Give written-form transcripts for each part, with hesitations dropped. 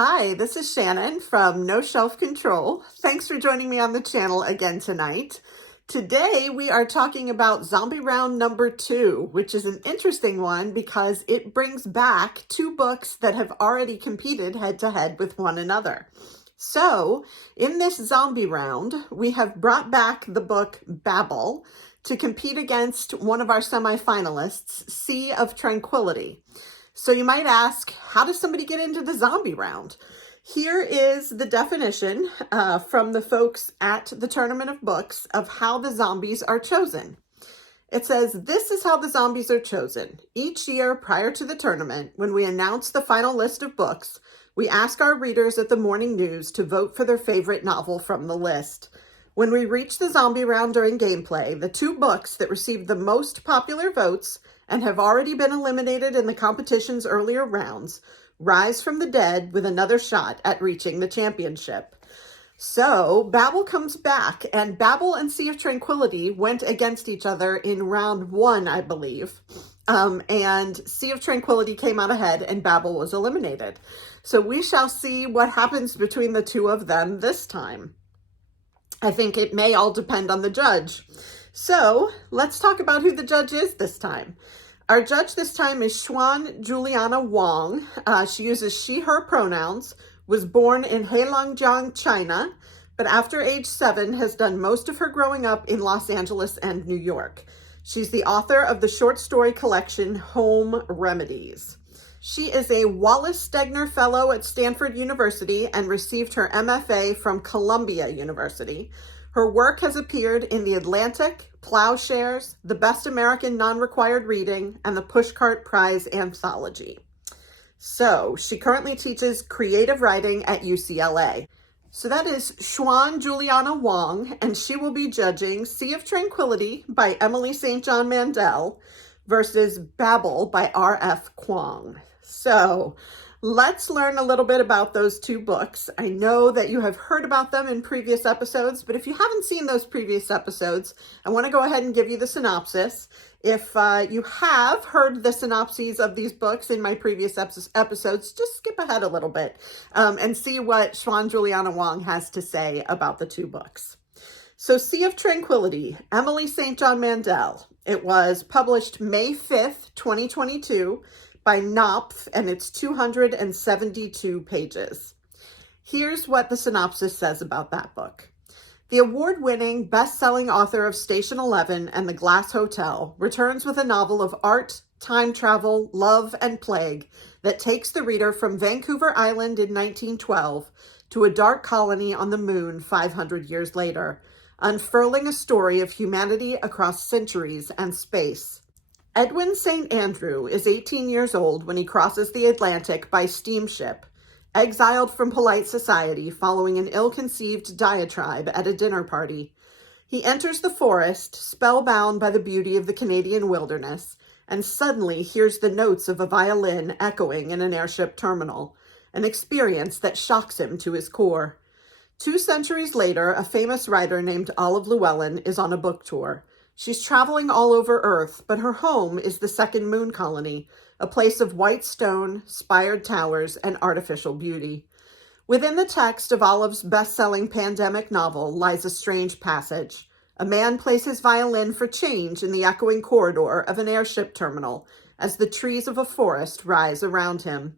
Hi, this is Shannon from No Shelf Control. Thanks for joining me on the channel again tonight. Today we are talking about Zombie Round number 2, which is an interesting one because it brings back two books that have already competed head-to-head with one another. So, in this Zombie Round, we have brought back the book Babel to compete against one of our semifinalists, Sea of Tranquility. So you might ask, how does somebody get into the zombie round? Here is the definition from the folks at the Tournament of Books of how the zombies are chosen. It says, this is how the zombies are chosen. Each year prior to the tournament, when we announce the final list of books, we ask our readers at the morning news to vote for their favorite novel from the list. When we reach the zombie round during gameplay, the two books that received the most popular votes and have already been eliminated in the competition's earlier rounds rise from the dead with another shot at reaching the championship. So Babel comes back, and Babel and Sea of Tranquility went against each other in round 1, I believe. And Sea of Tranquility came out ahead and Babel was eliminated. So we shall see what happens between the two of them this time. I think it may all depend on the judge. So let's talk about who the judge is this time. Our judge this time is Xuan Julianna Wang. She uses she, her pronouns, was born in Heilongjiang, China, but after age 7 has done most of her growing up in Los Angeles and New York. She's the author of the short story collection Home Remedies. She is a Wallace Stegner Fellow at Stanford University and received her MFA from Columbia University. Her work has appeared in The Atlantic, Plowshares, The Best American Non-Required Reading, and the Pushcart Prize Anthology. So, she currently teaches creative writing at UCLA. So that is Xuan Julianna Wang, and she will be judging Sea of Tranquility by Emily St. John Mandel versus Babel by R.F. Kuang. So let's learn a little bit about those two books. I know that you have heard about them in previous episodes, but if you haven't seen those previous episodes, I want to go ahead and give you the synopsis. If you have heard the synopses of these books in my previous episodes, just skip ahead a little bit and see what Xuan Julianna Wang has to say about the two books. So Sea of Tranquility, Emily St. John Mandel. It was published May 5th, 2022 by Knopf, and it's 272 pages. Here's what the synopsis says about that book. The award-winning, best-selling author of Station 11 and The Glass Hotel returns with a novel of art, time travel, love, and plague that takes the reader from Vancouver Island in 1912 to a dark colony on the moon 500 years later, unfurling a story of humanity across centuries and space. Edwin St. Andrew is 18 years old when he crosses the Atlantic by steamship, exiled from polite society following an ill-conceived diatribe at a dinner party. He enters the forest, spellbound by the beauty of the Canadian wilderness, and suddenly hears the notes of a violin echoing in an airship terminal, an experience that shocks him to his core. 2 centuries later, a famous writer named Olive Llewellyn is on a book tour. She's traveling all over Earth, but her home is the second moon colony, a place of white stone, spired towers, and artificial beauty. Within the text of Olive's best-selling pandemic novel lies a strange passage. A man plays his violin for change in the echoing corridor of an airship terminal as the trees of a forest rise around him.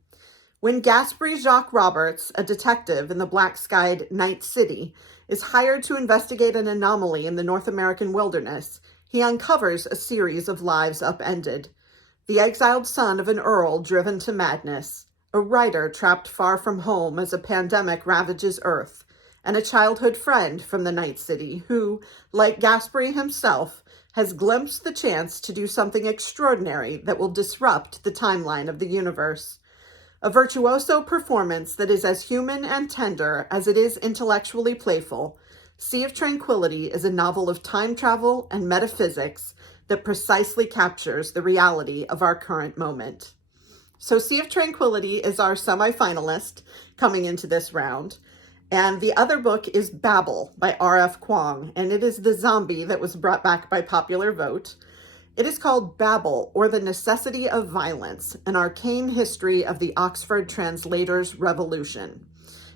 When Gaspry Jacques Roberts, a detective in the black-skied Night City, is hired to investigate an anomaly in the North American wilderness, he uncovers a series of lives upended. The exiled son of an earl driven to madness, a writer trapped far from home as a pandemic ravages Earth, and a childhood friend from the Night City who, like Gaspry himself, has glimpsed the chance to do something extraordinary that will disrupt the timeline of the universe. A virtuoso performance that is as human and tender as it is intellectually playful, Sea of Tranquility is a novel of time travel and metaphysics that precisely captures the reality of our current moment. So Sea of Tranquility is our semifinalist coming into this round. And the other book is Babel by R.F. Kuang, and it is the zombie that was brought back by popular vote. It is called Babel, or The Necessity of Violence, an Arcane History of the Oxford Translators' Revolution.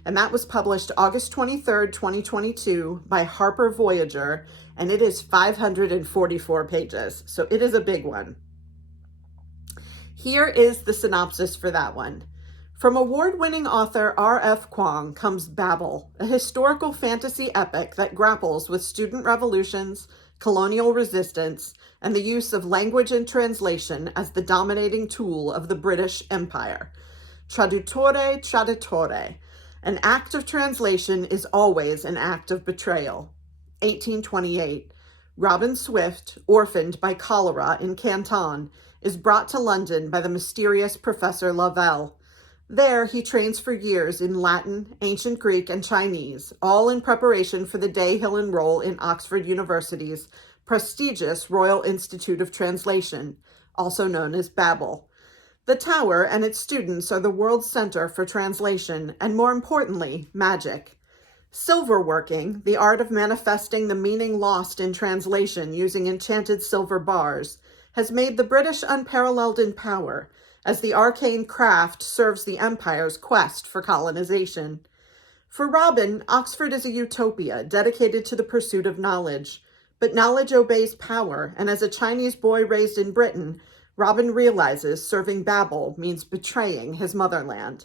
And that was published August 23rd, 2022 by Harper Voyager, and it is 544 pages, so it is a big one. Here is the synopsis for that one. From award-winning author R.F. Kuang comes Babel, a historical fantasy epic that grapples with student revolutions, colonial resistance, and the use of language and translation as the dominating tool of the British Empire. Traduttore, traditore. An act of translation is always an act of betrayal. 1828. Robin Swift, orphaned by cholera in Canton, is brought to London by the mysterious Professor Lavelle. There, he trains for years in Latin, ancient Greek, and Chinese, all in preparation for the day he'll enroll in Oxford University's prestigious Royal Institute of Translation, also known as Babel. The Tower and its students are the world's center for translation and, more importantly, magic. Silverworking, the art of manifesting the meaning lost in translation using enchanted silver bars, has made the British unparalleled in power, as the arcane craft serves the Empire's quest for colonization. For Robin, Oxford is a utopia dedicated to the pursuit of knowledge. But knowledge obeys power, and as a Chinese boy raised in Britain, Robin realizes serving Babel means betraying his motherland.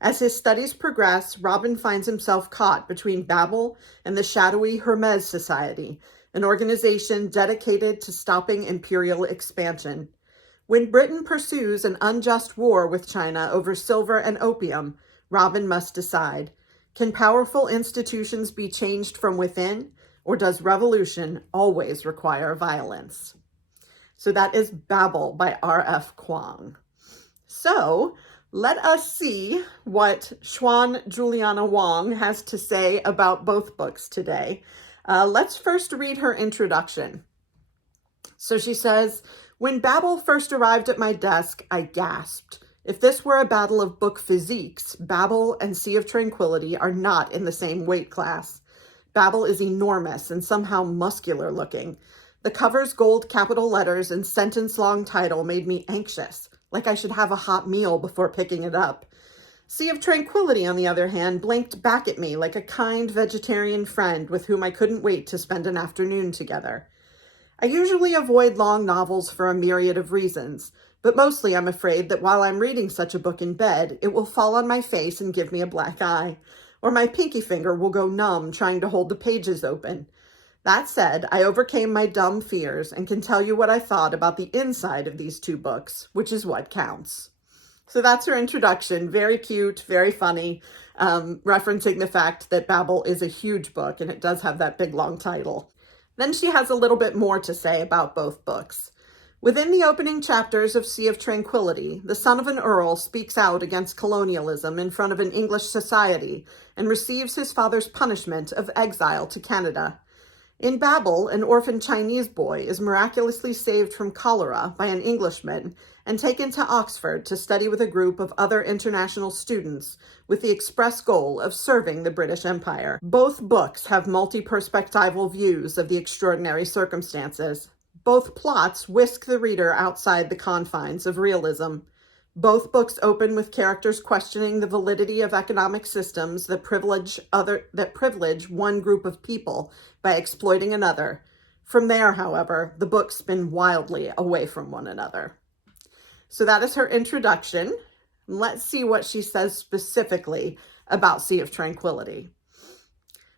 As his studies progress, Robin finds himself caught between Babel and the shadowy Hermes Society, an organization dedicated to stopping imperial expansion. When Britain pursues an unjust war with China over silver and opium, Robin must decide. Can powerful institutions be changed from within, or does revolution always require violence? So that is Babel by R.F. Kuang. So let us see what Xuan Julianna Wang has to say about both books today. Let's first read her introduction. So she says, "When Babel first arrived at my desk, I gasped. If this were a battle of book physiques, Babel and Sea of Tranquility are not in the same weight class. Babel is enormous and somehow muscular looking. The cover's gold capital letters and sentence-long title made me anxious, like I should have a hot meal before picking it up. Sea of Tranquility, on the other hand, blinked back at me like a kind vegetarian friend with whom I couldn't wait to spend an afternoon together. I usually avoid long novels for a myriad of reasons, but mostly I'm afraid that while I'm reading such a book in bed, it will fall on my face and give me a black eye, or my pinky finger will go numb trying to hold the pages open. That said, I overcame my dumb fears and can tell you what I thought about the inside of these two books, which is what counts." So that's her introduction. Very cute, very funny, referencing the fact that Babel is a huge book and it does have that big long title. Then she has a little bit more to say about both books. Within the opening chapters of Sea of Tranquility, the son of an earl speaks out against colonialism in front of an English society and receives his father's punishment of exile to Canada. In Babel, an orphan Chinese boy is miraculously saved from cholera by an Englishman and taken to Oxford to study with a group of other international students with the express goal of serving the British Empire. Both books have multi-perspectival views of the extraordinary circumstances. Both plots whisk the reader outside the confines of realism. Both books open with characters questioning the validity of economic systems that privilege one group of people by exploiting another. From there, however, the books spin wildly away from one another. So that is her introduction. Let's see what she says specifically about Sea of Tranquility.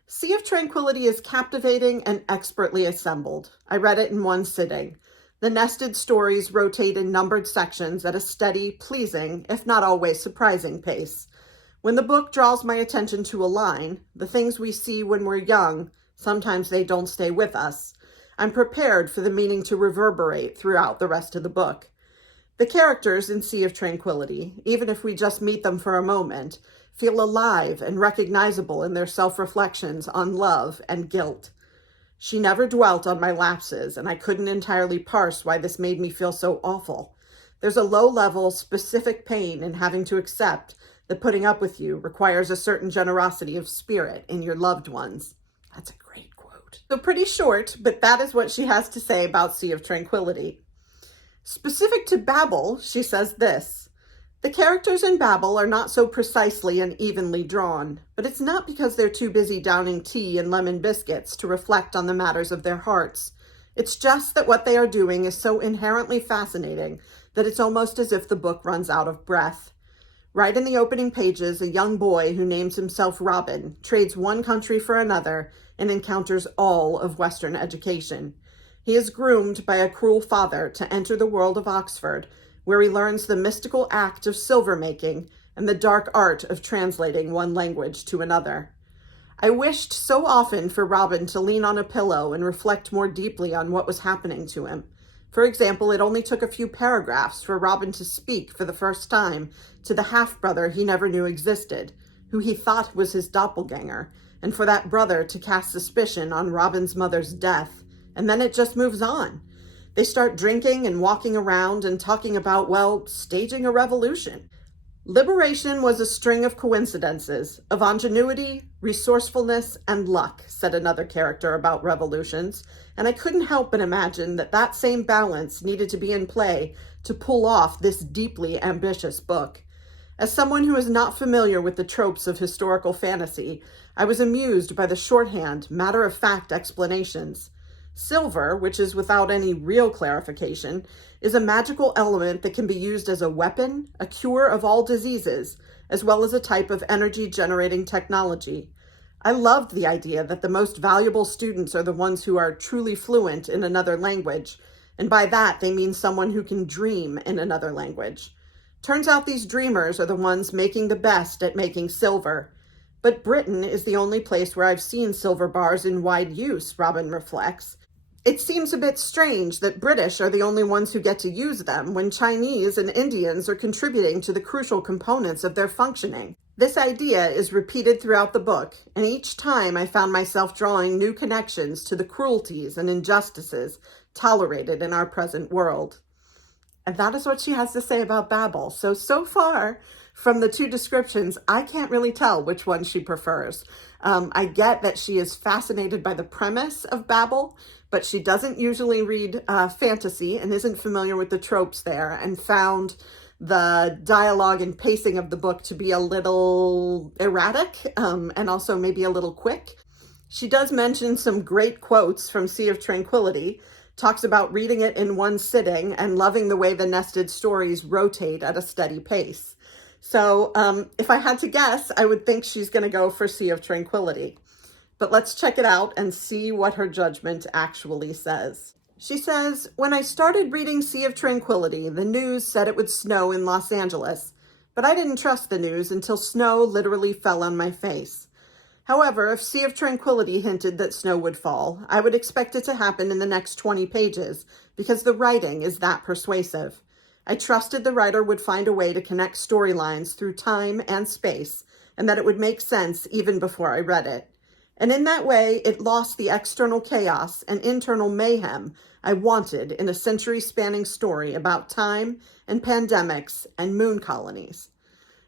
Sea of Tranquility is captivating and expertly assembled. I read it in one sitting. The nested stories rotate in numbered sections at a steady, pleasing, if not always surprising pace. When the book draws my attention to a line, the things we see when we're young, sometimes they don't stay with us. I'm prepared for the meaning to reverberate throughout the rest of the book. The characters in Sea of Tranquility, even if we just meet them for a moment, feel alive and recognizable in their self-reflections on love and guilt. She never dwelt on my lapses, and I couldn't entirely parse why this made me feel so awful. There's a low-level, specific pain in having to accept that putting up with you requires a certain generosity of spirit in your loved ones. That's a great quote. So pretty short, but that is what she has to say about Sea of Tranquility. Specific to Babel, she says this: the characters in Babel are not so precisely and evenly drawn, but it's not because they're too busy downing tea and lemon biscuits to reflect on the matters of their hearts. It's just that what they are doing is so inherently fascinating that it's almost as if the book runs out of breath. Right in the opening pages, a young boy who names himself Robin trades one country for another and encounters all of Western education. He is groomed by a cruel father to enter the world of Oxford, where he learns the mystical act of silver making and the dark art of translating one language to another. I wished so often for Robin to lean on a pillow and reflect more deeply on what was happening to him. For example, it only took a few paragraphs for Robin to speak for the first time to the half-brother he never knew existed, who he thought was his doppelganger, and for that brother to cast suspicion on Robin's mother's death, and then it just moves on. They start drinking and walking around and talking about, well, staging a revolution. Liberation was a string of coincidences, of ingenuity, resourcefulness, and luck, said another character about revolutions, and I couldn't help but imagine that that same balance needed to be in play to pull off this deeply ambitious book. As someone who is not familiar with the tropes of historical fantasy, I was amused by the shorthand, matter-of-fact explanations. Silver, which is without any real clarification, is a magical element that can be used as a weapon, a cure of all diseases, as well as a type of energy-generating technology. I loved the idea that the most valuable students are the ones who are truly fluent in another language, and by that they mean someone who can dream in another language. Turns out these dreamers are the ones making the best at making silver. But Britain is the only place where I've seen silver bars in wide use, Robin reflects. It seems a bit strange that British are the only ones who get to use them when Chinese and Indians are contributing to the crucial components of their functioning. This idea is repeated throughout the book, and each time I found myself drawing new connections to the cruelties and injustices tolerated in our present world. And that is what she has to say about Babel. So far, from the two descriptions, I can't really tell which one she prefers. I get that she is fascinated by the premise of Babel, but she doesn't usually read fantasy and isn't familiar with the tropes there, and found the dialogue and pacing of the book to be a little erratic and also maybe a little quick. She does mention some great quotes from Sea of Tranquility, talks about reading it in one sitting and loving the way the nested stories rotate at a steady pace. So if I had to guess, I would think she's going to go for Sea of Tranquility. But let's check it out and see what her judgment actually says. She says, when I started reading Sea of Tranquility, the news said it would snow in Los Angeles, but I didn't trust the news until snow literally fell on my face. However, if Sea of Tranquility hinted that snow would fall, I would expect it to happen in the next 20 pages, because the writing is that persuasive. I trusted the writer would find a way to connect storylines through time and space, and that it would make sense even before I read it. And in that way, it lost the external chaos and internal mayhem I wanted in a century-spanning story about time and pandemics and moon colonies.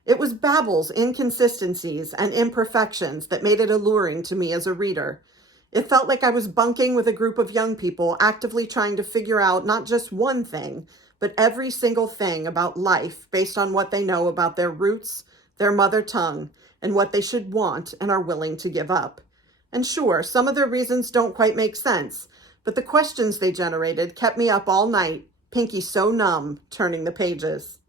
It was Babel's inconsistencies and imperfections that made it alluring to me as a reader. It felt like I was bunking with a group of young people actively trying to figure out not just one thing, but every single thing about life based on what they know about their roots, their mother tongue, and what they should want and are willing to give up. And sure, some of their reasons don't quite make sense, but the questions they generated kept me up all night, pinky so numb, turning the pages.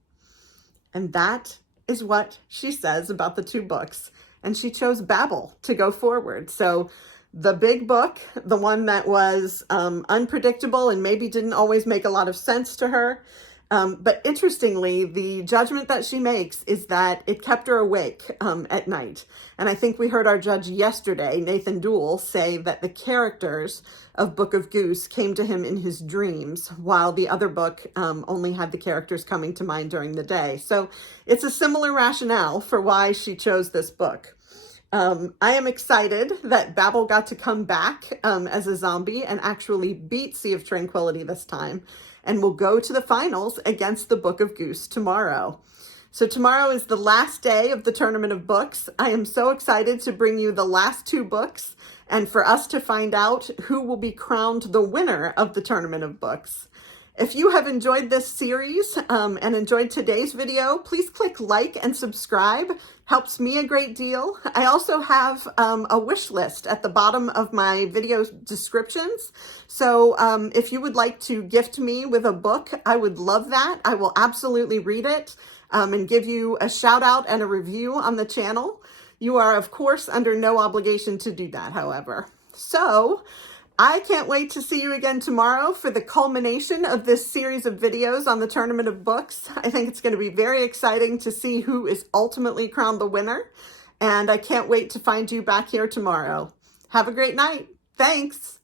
And that is what she says about the two books. And she chose Babel to go forward. So the big book, the one that was unpredictable and maybe didn't always make a lot of sense to her. But interestingly, the judgment that she makes is that it kept her awake at night. And I think we heard our judge yesterday, Nathan Dool, say that the characters of Book of Goose came to him in his dreams, while the other book only had the characters coming to mind during the day. So it's a similar rationale for why she chose this book. I am excited that Babel got to come back as a zombie and actually beat Sea of Tranquility this time, and will go to the finals against the Book of Goose tomorrow. So tomorrow is the last day of the Tournament of Books. I am so excited to bring you the last two books and for us to find out who will be crowned the winner of the Tournament of Books. If you have enjoyed this series and enjoyed today's video, please click like and subscribe. Helps me a great deal. I also have a wish list at the bottom of my video descriptions. So if you would like to gift me with a book, I would love that. I will absolutely read it and give you a shout out and a review on the channel. You are, of course, under no obligation to do that, however. So I can't wait to see you again tomorrow for the culmination of this series of videos on the Tournament of Books. I think it's going to be very exciting to see who is ultimately crowned the winner. And I can't wait to find you back here tomorrow. Have a great night. Thanks.